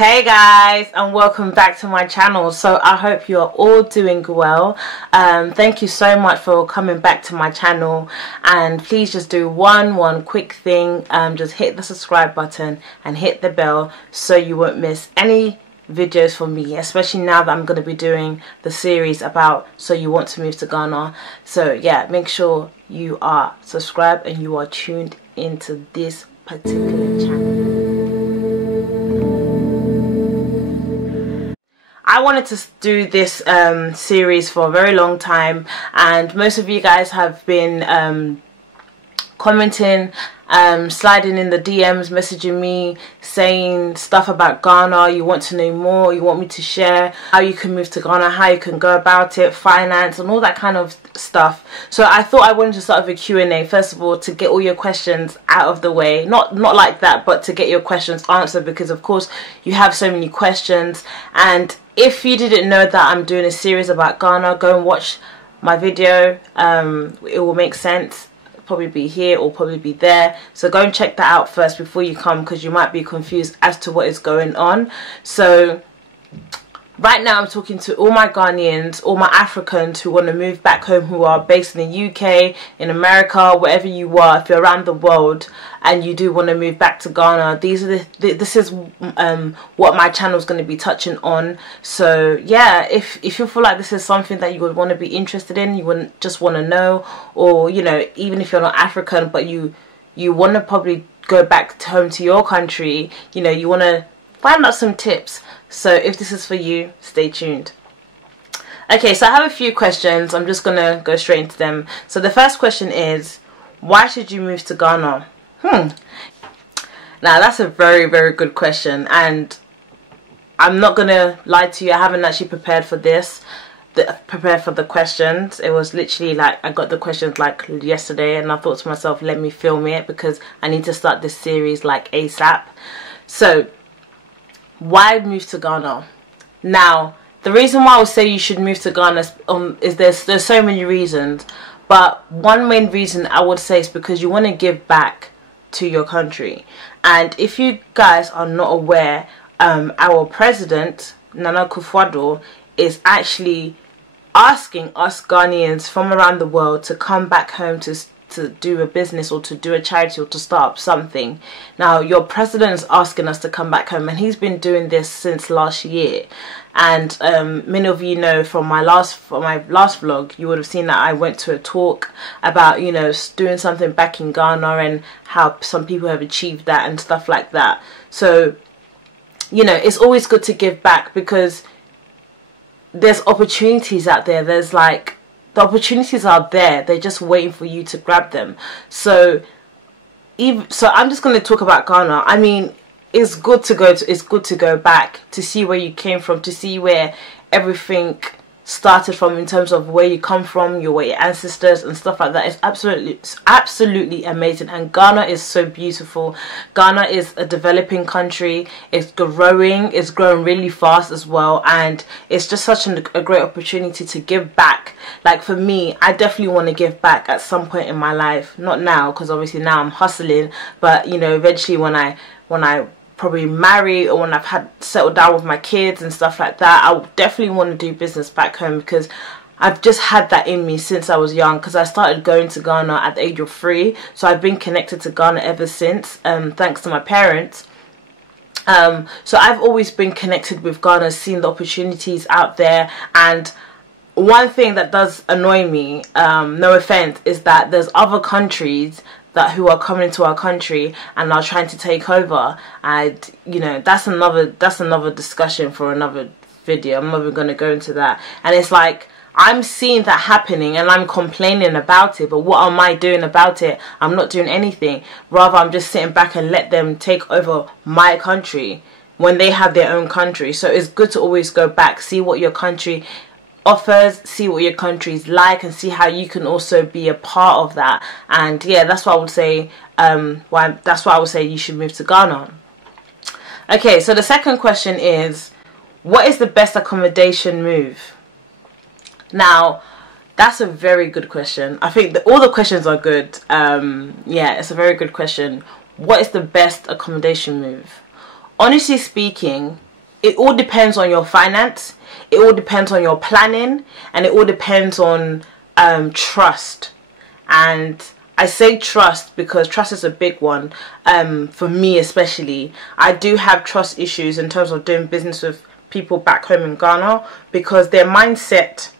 Hey guys, and welcome back to my channel. So I hope you are all doing well. Thank you so much for coming back to my channel, and please just do one quick thing. Just hit the subscribe button and hit the bell so you won't miss any videos from me, especially now that I'm going to be doing the series about So You Want to Move to Ghana. So yeah, make sure you are subscribed and you are tuned into this particular channel. I wanted to do this series for a very long time, and most of you guys have been commenting, sliding in the DMs, messaging me, saying stuff about Ghana. You want to know more, you want me to share how you can move to Ghana, how you can go about it, finance and all that kind of stuff. So I thought I wanted to start with a Q&A first of all, to get all your questions out of the way. Not like that, but to get your questions answered, because of course you have so many questions. And if you didn't know that I'm doing a series about Ghana, go and watch my video. It will make sense. Probably be here or probably be there, so go and check that out first before you come, because you might be confused as to what is going on. So right now I'm talking to all my Ghanaians, all my Africans who want to move back home, who are based in the UK, in America, wherever you are. If you're around the world and you do want to move back to Ghana, this is what my channel is going to be touching on. So yeah, if you feel like this is something that you would want to be interested in, you wouldn't just want to know, or you know, even if you're not African but you want to probably go back home to your country, you know, you want to find out some tips. So if this is for you, stay tuned. Okay, so I have a few questions. I'm just gonna go straight into them. So the first question is, why should you move to Ghana? Now that's a very good question, and I'm not gonna lie to you, I haven't actually prepared for this, prepared for the questions. It was literally like I got the questions like yesterday, and I thought to myself, let me film it because I need to start this series like ASAP. So why move to Ghana? Now, the reason why I would say you should move to Ghana is there's so many reasons, but one main reason I would say is because you want to give back to your country. And if you guys are not aware, our president Nana Akufo-Addo is actually asking us Ghanaians from around the world to come back home to do a business or to do a charity or to start up something. Now your president is asking us to come back home, and he's been doing this since last year. And many of you know from my last vlog, you would have seen that I went to a talk about, you know, doing something back in Ghana and how some people have achieved that and stuff like that. So you know, it's always good to give back, because there's opportunities out there. There's like, the opportunities are there, they're just waiting for you to grab them. So I'm just going to talk about Ghana. I mean, it's good to go back to see where you came from, to see where everything started from, in terms of where you come from, your ancestors and stuff like that. It's absolutely amazing. And Ghana is so beautiful. Ghana is a developing country. It's growing really fast as well, and it's just such a great opportunity to give back. Like for me, I definitely want to give back at some point in my life. Not now, because obviously now I'm hustling, but you know, eventually when I probably marry, or when I've settled down with my kids and stuff like that, I definitely want to do business back home, because I've just had that in me since I was young, because I started going to Ghana at the age of 3, so I've been connected to Ghana ever since, thanks to my parents. So I've always been connected with Ghana, seeing the opportunities out there. And one thing that does annoy me, no offense, is that there's other countries who are coming into our country and are trying to take over. And you know, that's another discussion for another video. I'm not even going to go into that. And it's like, I'm seeing that happening and I'm complaining about it, but what am I doing about it? I'm not doing anything. Rather, I'm just sitting back and let them take over my country when they have their own country. So it's good to always go back, see what your country offers, see what your country's like, and see how you can also be a part of that. And yeah, that's what I would say. That's why I would say you should move to Ghana. Okay, so the second question is, what is the best accommodation move? Now, that's a very good question. I think that all the questions are good. Yeah, it's a very good question. What is the best accommodation move? Honestly speaking, it all depends on your finance, it all depends on your planning, and it all depends on trust. And I say trust because trust is a big one, for me especially. I do have trust issues in terms of doing business with people back home in Ghana, because their mindset,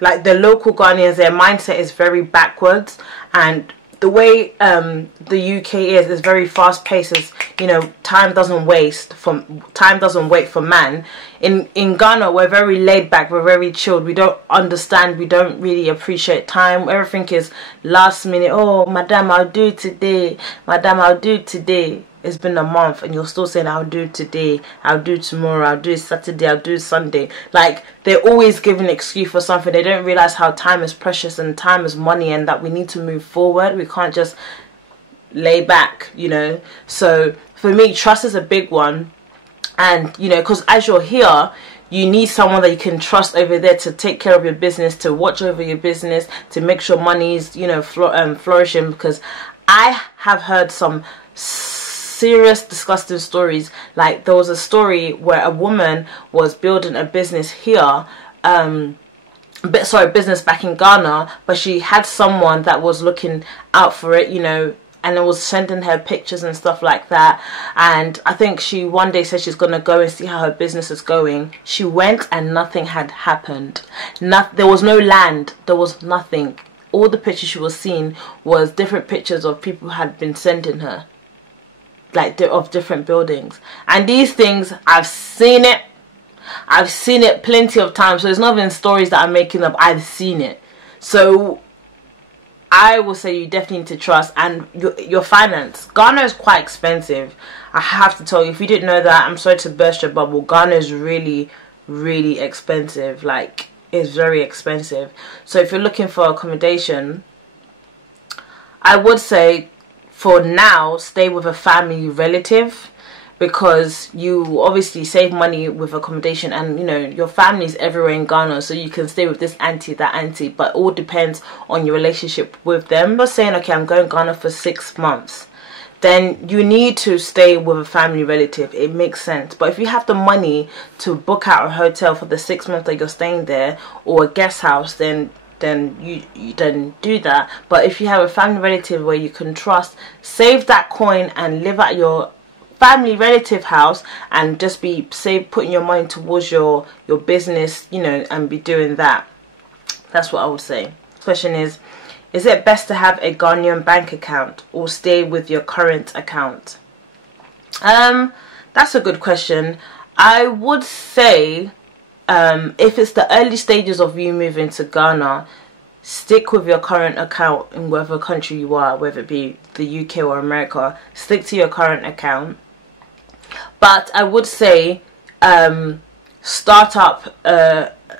like the local Ghanaians, their mindset is very backwards, and the way the UK is very fast paced. Is, you know, time doesn't wait for man. In Ghana, we're very laid back, we're very chilled, we don't understand, we don't really appreciate time. Everything is last minute. Oh, madam, I'll do it today, madam, I'll do it today. It's been a month and you're still saying I'll do it today, I'll do it tomorrow, I'll do it Saturday, I'll do it Sunday. Like, they're always giving an excuse for something. They don't realize how time is precious and time is money, and that we need to move forward. We can't just lay back, you know. So for me, trust is a big one. And, you know, because as you're here, you need someone that you can trust over there to take care of your business, to watch over your business, to make sure money's, you know, flourishing. Because I have heard some serious disgusting stories. Like, there was a story where a woman was building a business here, business back in Ghana, but she had someone that was looking out for it, you know, and it was sending her pictures and stuff like that. And I think she one day said she's gonna go and see how her business is going. She went and nothing had happened. There was no land, there was nothing. All the pictures she was seeing was different pictures of people who had been sending her, like of different buildings. And these things, I've seen it plenty of times. So it's not even stories that I'm making up, I've seen it. So I will say you definitely need to trust. And your finance, Ghana is quite expensive, I have to tell you. If you didn't know that, I'm sorry to burst your bubble. Ghana is really, really expensive. Like, it's very expensive. So if you're looking for accommodation, I would say for now stay with a family relative, because you obviously save money with accommodation, and you know your family's everywhere in Ghana, so you can stay with this auntie, that auntie, but it all depends on your relationship with them. I'm not saying, okay, I'm going to Ghana for 6 months, then you need to stay with a family relative. It makes sense. But if you have the money to book out a hotel for the 6 months that you're staying there, or a guest house, then you do that. But if you have a family relative where you can trust, save that coin and live at your family relative house, and just be putting your money towards your business, you know, and be doing that. That's what I would say. Question is it best to have a Ghanaian bank account or stay with your current account? That's a good question. I would say if it's the early stages of you moving to Ghana, stick with your current account in whatever country you are, whether it be the UK or America. Stick to your current account. But I would say start up,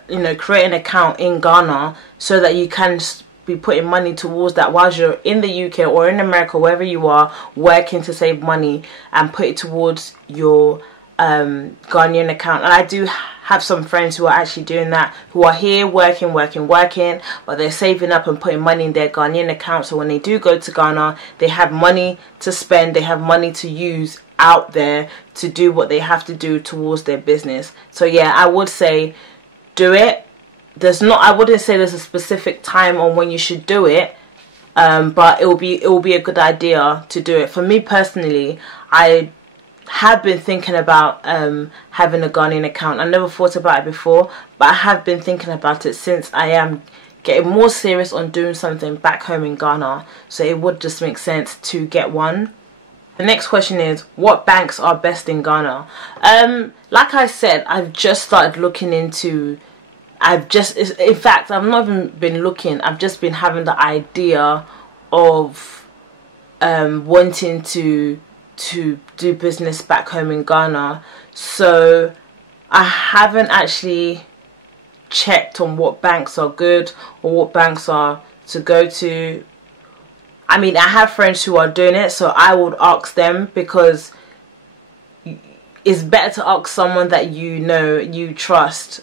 you know, create an account in Ghana so that you can be putting money towards that whilst you're in the UK or in America, wherever you are, working to save money and put it towards your Ghanaian account. And I do have some friends who are actually doing that, who are here working, but they're saving up and putting money in their Ghanaian account, so when they do go to Ghana, they have money to spend, they have money to use out there to do what they have to do towards their business. So yeah, I would say do it. I wouldn't say there's a specific time on when you should do it, but it will be a good idea to do it. For me personally, I have been thinking about having a Ghanaian account. I never thought about it before, but I have been thinking about it since I am getting more serious on doing something back home in Ghana, so it would just make sense to get one. The next question is, what banks are best in Ghana? Like I said, I've just started looking into, in fact, I've not even been looking, I've just been having the idea of wanting to do business back home in Ghana. So I haven't actually checked on what banks are good or what banks are to go to. I mean, I have friends who are doing it, so I would ask them, because it's better to ask someone that you know, you trust.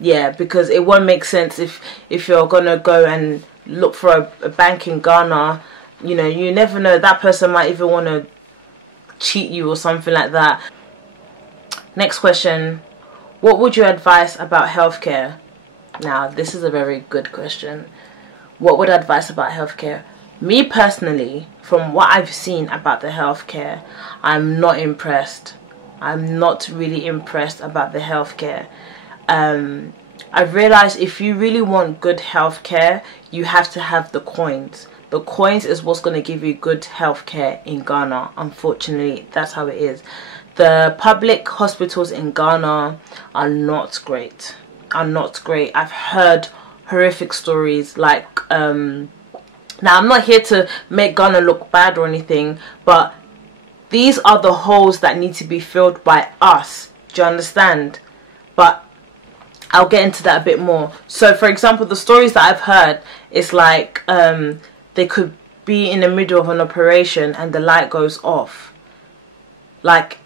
Yeah, because it won't make sense if you're gonna go and look for a bank in Ghana. You know, you never know, that person might even want to cheat you or something like that. Next question. What would you advise about healthcare? Now, this is a very good question. What would I advise about healthcare? Me personally, from what I've seen about the healthcare, I'm not impressed. I'm not really impressed about the healthcare. I've realized if you really want good healthcare, you have to have the coins. The coins is what's going to give you good healthcare in Ghana. Unfortunately, that's how it is. The public hospitals in Ghana are not great. I've heard horrific stories like now I'm not here to make Ghana look bad or anything, but these are the holes that need to be filled by us. Do you understand? But I'll get into that a bit more. So for example, the stories that I've heard is like they could be in the middle of an operation and the light goes off. Like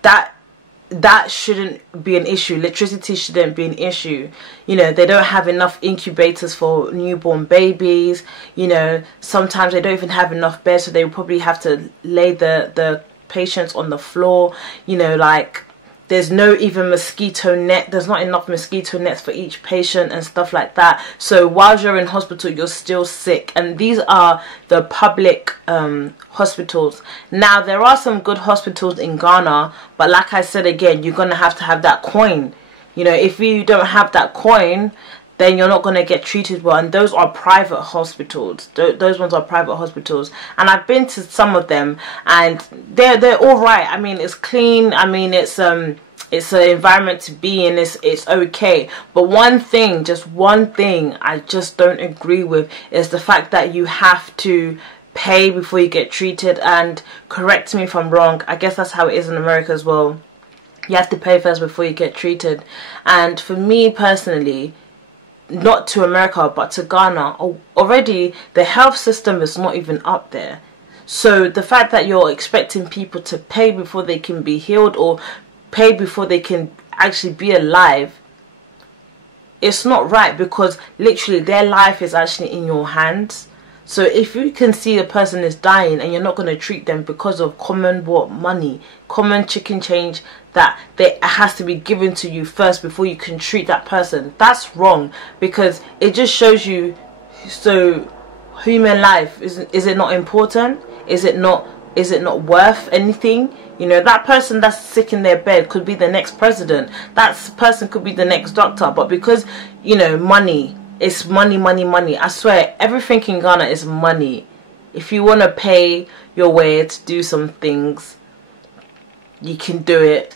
that shouldn't be an issue. Electricity shouldn't be an issue. You know, they don't have enough incubators for newborn babies. You know, sometimes they don't even have enough beds, so they will probably have to lay the patients on the floor. You know, like there's no even mosquito net. There's not enough mosquito nets for each patient and stuff like that. So while you're in hospital, you're still sick. And these are the public hospitals. Now, there are some good hospitals in Ghana, but like I said again, you're going to have that coin. You know, if you don't have that coin, then you're not going to get treated well. And those are private hospitals. Those ones are private hospitals. And I've been to some of them, and they're all right. I mean, it's clean. I mean, it's an environment to be in. It's okay. But one thing I just don't agree with is the fact that you have to pay before you get treated. And correct me if I'm wrong, I guess that's how it is in America as well. You have to pay first before you get treated. And for me personally, not to America but to Ghana, already the health system is not even up there. So the fact that you're expecting people to pay before they can be healed or pay before they can actually be alive, it's not right, because literally their life is actually in your hands. So if you can see a person is dying and you're not going to treat them because of common money, common chicken change that has to be given to you first before you can treat that person, that's wrong, because it just shows you, so human life, is it not important? Is it not worth anything? You know, that person that's sick in their bed could be the next president. That person could be the next doctor. But because, you know, money, it's money. I swear, everything in Ghana is money. If you want to pay your way to do some things, you can do it.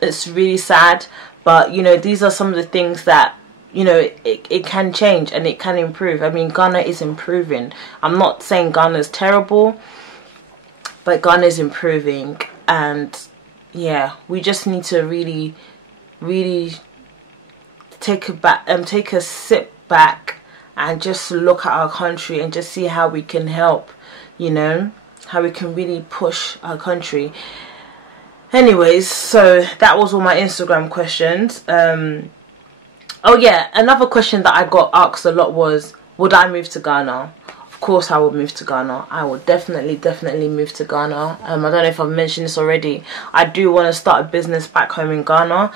It's really sad. But, you know, these are some of the things that, you know, it can change and it can improve. I mean, Ghana is improving. I'm not saying Ghana is terrible, but Ghana is improving. And yeah, we just need to really take a sit back and just look at our country and just see how we can help, you know, how we can really push our country. Anyways, so that was all my Instagram questions. Oh yeah, another question that I got asked a lot was, would I move to Ghana? Of course I would move to Ghana. I would definitely move to Ghana. I don't know if I've mentioned this already. I do want to start a business back home in Ghana.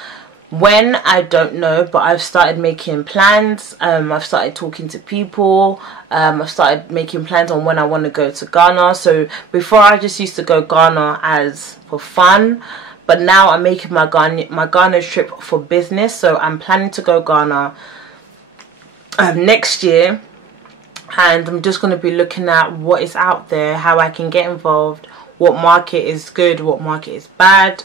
When, I don't know, but I've started making plans. I've started talking to people. I've started making plans on when I want to go to Ghana. So before, I just used to go Ghana as for fun, but now I'm making my Ghana trip for business. So I'm planning to go Ghana next year. And I'm just going to be looking at what is out there, how I can get involved, what market is good, what market is bad.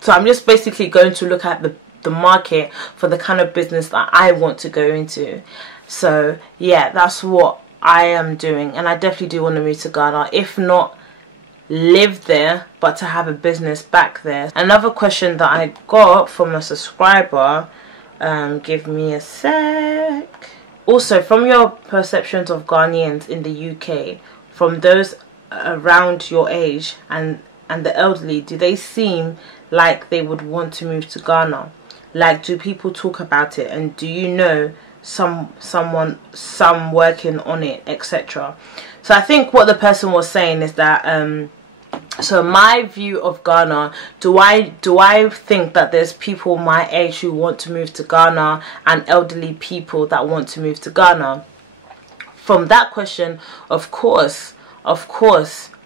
So I'm just basically going to look at the market for the kind of business that I want to go into. So yeah, that's what I am doing. And I definitely do want to move to Ghana. If not live there, but to have a business back there. Another question that I got from a subscriber, give me a sec. Also, from your perceptions of Ghanaians in the UK, from those around your age and the elderly, do they seem like they would want to move to Ghana? Like, do people talk about it, and do you know some working on it, etc.? So I think what the person was saying is that So my view of Ghana, do I think that there's people my age who want to move to Ghana and elderly people that want to move to Ghana? From that question, of course,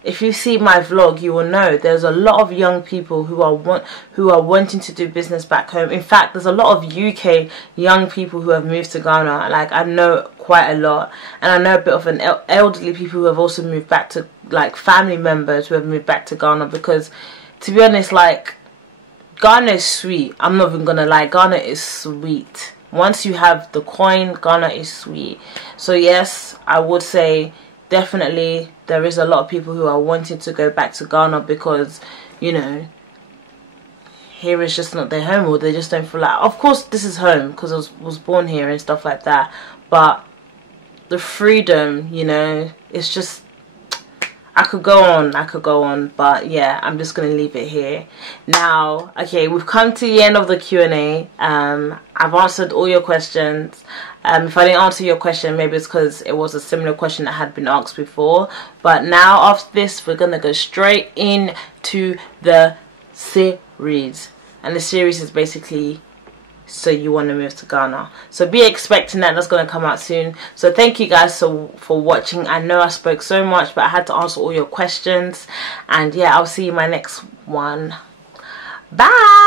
if you see my vlog, you will know there's a lot of young people who are wanting to do business back home. In fact, there's a lot of UK young people who have moved to Ghana. Like, I know quite a lot, and I know a bit of an elderly people who have also moved back to, like, family members who have moved back to Ghana. Because, to be honest, like, Ghana is sweet. I'm not even gonna lie, Ghana is sweet. Once you have the coin, Ghana is sweet. So yes, I would say definitely there is a lot of people who are wanting to go back to Ghana because, you know, here is just not their home, or they just don't feel like, of course this is home because I was born here and stuff like that, but the freedom, you know, it's just, I could go on, but yeah, I'm just going to leave it here. Now, okay, we've come to the end of the Q&A. I've answered all your questions. If I didn't answer your question, maybe it's because it was a similar question that had been asked before. But now, after this, we're going to go straight into the series. And the series is basically, so you want to move to Ghana. So be expecting that. That's going to come out soon. So thank you guys for watching. I know I spoke so much, but I had to answer all your questions. And yeah, I'll see you in my next one. Bye.